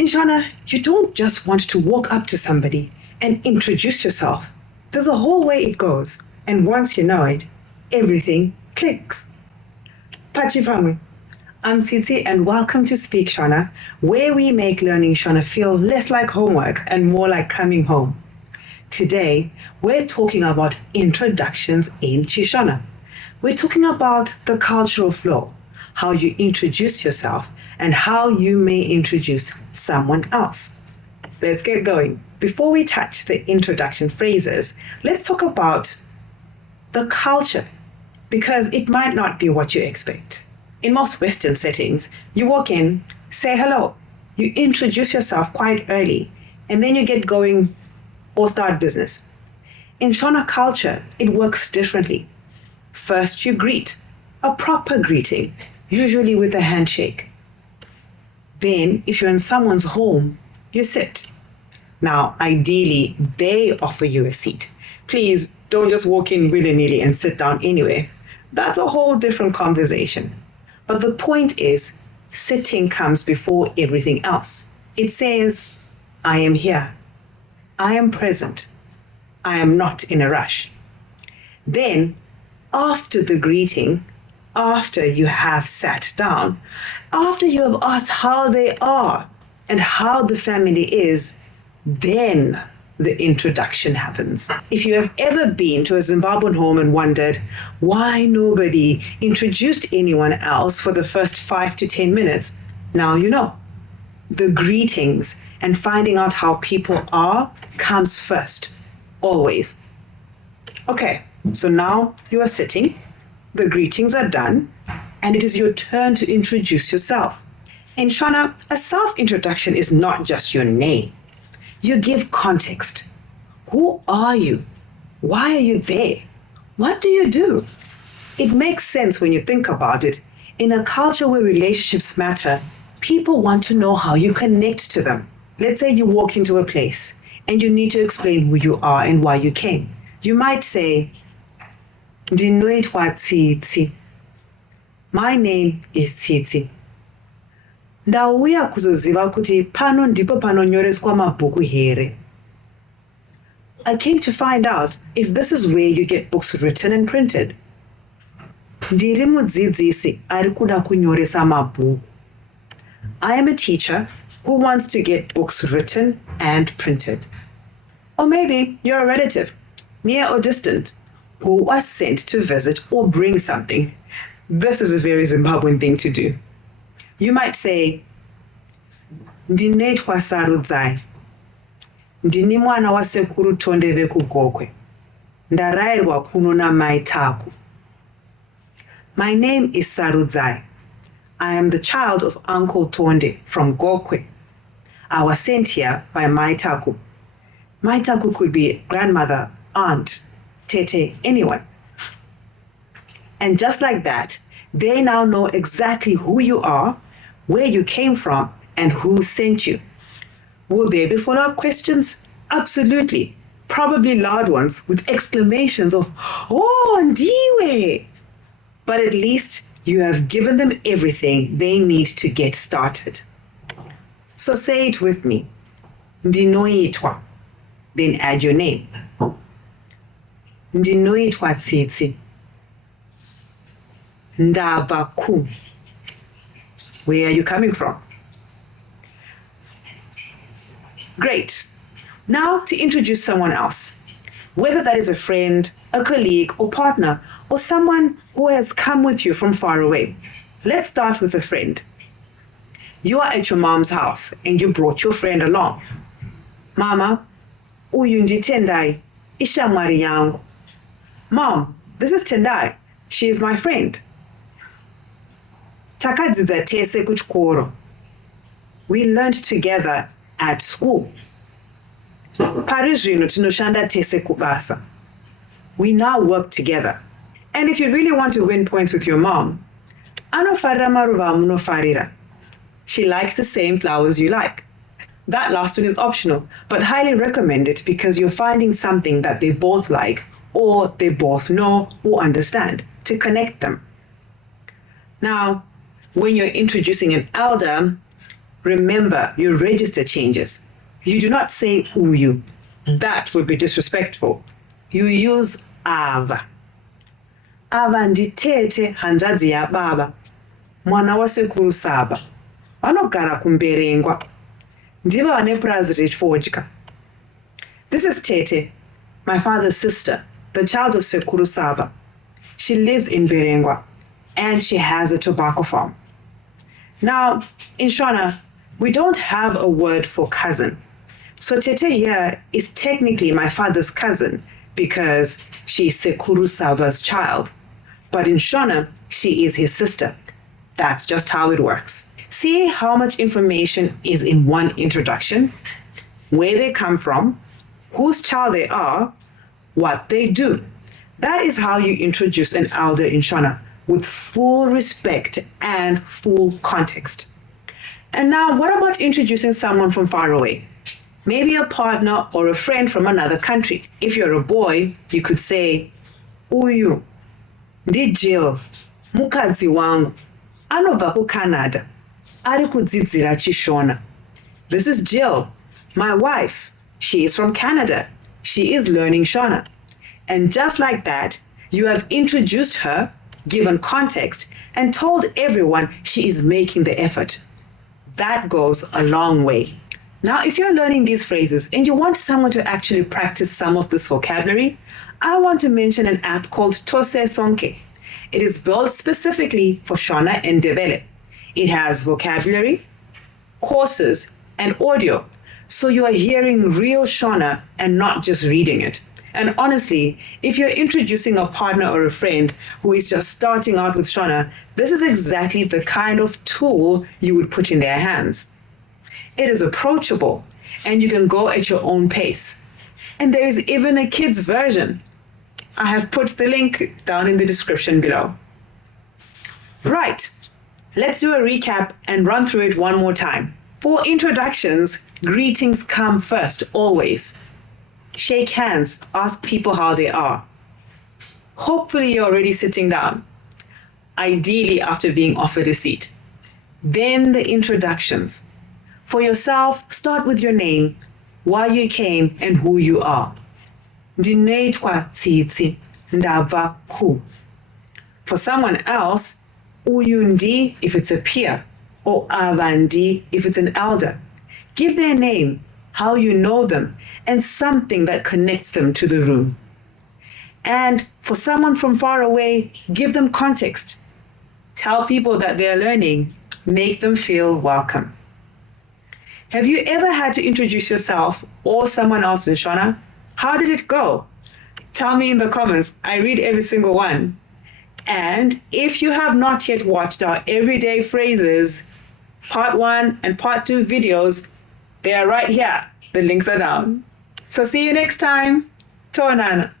In Shona, you don't just want to walk up to somebody and introduce yourself. There's a whole way it goes, and once you know it, everything clicks. Pachifamwe. I'm Titi, and welcome to Speak Shona, where we make learning Shona feel less like homework and more like coming home. Today, we're talking about introductions in Shona. We're talking about the cultural flow, how you introduce yourself, and how you may introduce someone else. Let's get going. Before we touch the introduction phrases, let's talk about the culture, because it might not be what you expect. In most Western settings, you walk in, say hello, you introduce yourself quite early, and then you get going or start business. In Shona culture, it works differently. First, you greet, a proper greeting, usually with a handshake. Then, if you're in someone's home, you sit. Now, ideally, they offer you a seat. Please don't just walk in willy-nilly and sit down anywhere. That's a whole different conversation. But the point is, sitting comes before everything else. It says, I am here. I am present. I am not in a rush. Then, after the greeting, after you have sat down, after you have asked how they are and how the family is, then the introduction happens. If you have ever been to a Zimbabwean home and wondered why nobody introduced anyone else for the first 5 to 10 minutes, now you know. The greetings and finding out how people are comes first, always. Okay, so now you are sitting, the greetings are done, and it is your turn to introduce yourself. In Shona, a self-introduction is not just your name. You give context. Who are you? Why are you there? What do you do? It makes sense when you think about it. In a culture where relationships matter, people want to know how you connect to them. Let's say you walk into a place and you need to explain who you are and why you came. You might say, Ndinoitwa Titi. My name is Titi. Ndauya kuzoziva kuti pano ndipo panonyoreswa mabhuku here. I came to find out if this is where you get books written and printed. Ndiri mudzidzisi ari kuda kunyoresa mabhuku. I am a teacher who wants to get books written and printed. Or maybe you're a relative, near or distant, who was sent to visit or bring something. This is a very Zimbabwean thing to do. You might say, Ndinoitwa Sarudzai. Ndini mwana wasekuru Tonde vekugokwe. Ndarayirwa kuno namai taku. My name is Sarudzai. I am the child of Uncle Tonde from Gokwe. I was sent here by Maitaku. Maitaku could be grandmother, aunt, tete, anyone. And just like that, they now know exactly who you are, where you came from, and who sent you. Will there be follow-up questions? Absolutely. Probably loud ones with exclamations of, oh, ndiwe! But at least you have given them everything they need to get started. So say it with me. Ndinoitwa. Then add your name. Ndinoitwa Titi. Ndabva ku. Where are you coming from? Great. Now to introduce someone else. Whether that is a friend, a colleague, or partner, or someone who has come with you from far away. Let's start with a friend. You are at your mom's house and you brought your friend along. Mama, uyu ndi Tendai, ishamwari yangu. Mom, this is Tendai. She is my friend. Takadzidza tese kuchikoro. We learned together at school. Pari zvino tinoshanda tese kubasa. We now work together. And if you really want to win points with your mom, anofarira maruva amunofarira. She likes the same flowers you like. That last one is optional, but highly recommend it because you're finding something that they both like, or they both know or understand, to connect them. Now, when you're introducing an elder, remember your register changes. You do not say uyu. That would be disrespectful. You use ava. Ava nditete hanzvadzi yababa, mwana wasekuru saba. Vanogara kumberengwa. Ndivo vane purazi rechifodya. This is Tete, my father's sister, the child of Sekuru Saba. She lives in Berengwa, and she has a tobacco farm. Now, in Shona, we don't have a word for cousin. So Tete here is technically my father's cousin because she's Sekuru Saba's child. But in Shona, she is his sister. That's just how it works. See how much information is in one introduction? Where they come from, whose child they are, what they do. That is how you introduce an elder in Shona, with full respect and full context. And now, what about introducing someone from far away? Maybe a partner or a friend from another country. If you're a boy, you could say, Uyu, ndi Jill, mukadzi wangu, anobva kuCanada, ari kudzidzira chiShona. This is Jill, my wife. She is from Canada. She is learning Shona. And just like that, you have introduced her, given context, and told everyone she is making the effort. That goes a long way. Now, if you're learning these phrases and you want someone to actually practice some of this vocabulary, I want to mention an app called Tose Sonke. It is built specifically for Shona and Ndebele. It has vocabulary, courses, and audio. So you are hearing real Shona and not just reading it. And honestly, if you're introducing a partner or a friend who is just starting out with Shona, this is exactly the kind of tool you would put in their hands. It is approachable, and you can go at your own pace. And there is even a kids version. I have put the link down in the description below. Right, let's do a recap and run through it one more time. For introductions, greetings come first, always. Shake hands, ask people how they are. Hopefully you're already sitting down, ideally after being offered a seat. Then the introductions. For yourself, start with your name, why you came, and who you are. Ndinoitwa Tsitsi, ndabva ku. For someone else, uyu ndi if it's a peer, or avandi if it's an elder. Give their name, how you know them, and something that connects them to the room. And for someone from far away, give them context. Tell people that they're learning, make them feel welcome. Have you ever had to introduce yourself or someone else in Shona? How did it go? Tell me in the comments. I read every single one. And if you have not yet watched our everyday phrases, part 1 and part 2 videos, they are right here. The links are down. So see you next time. Tonana.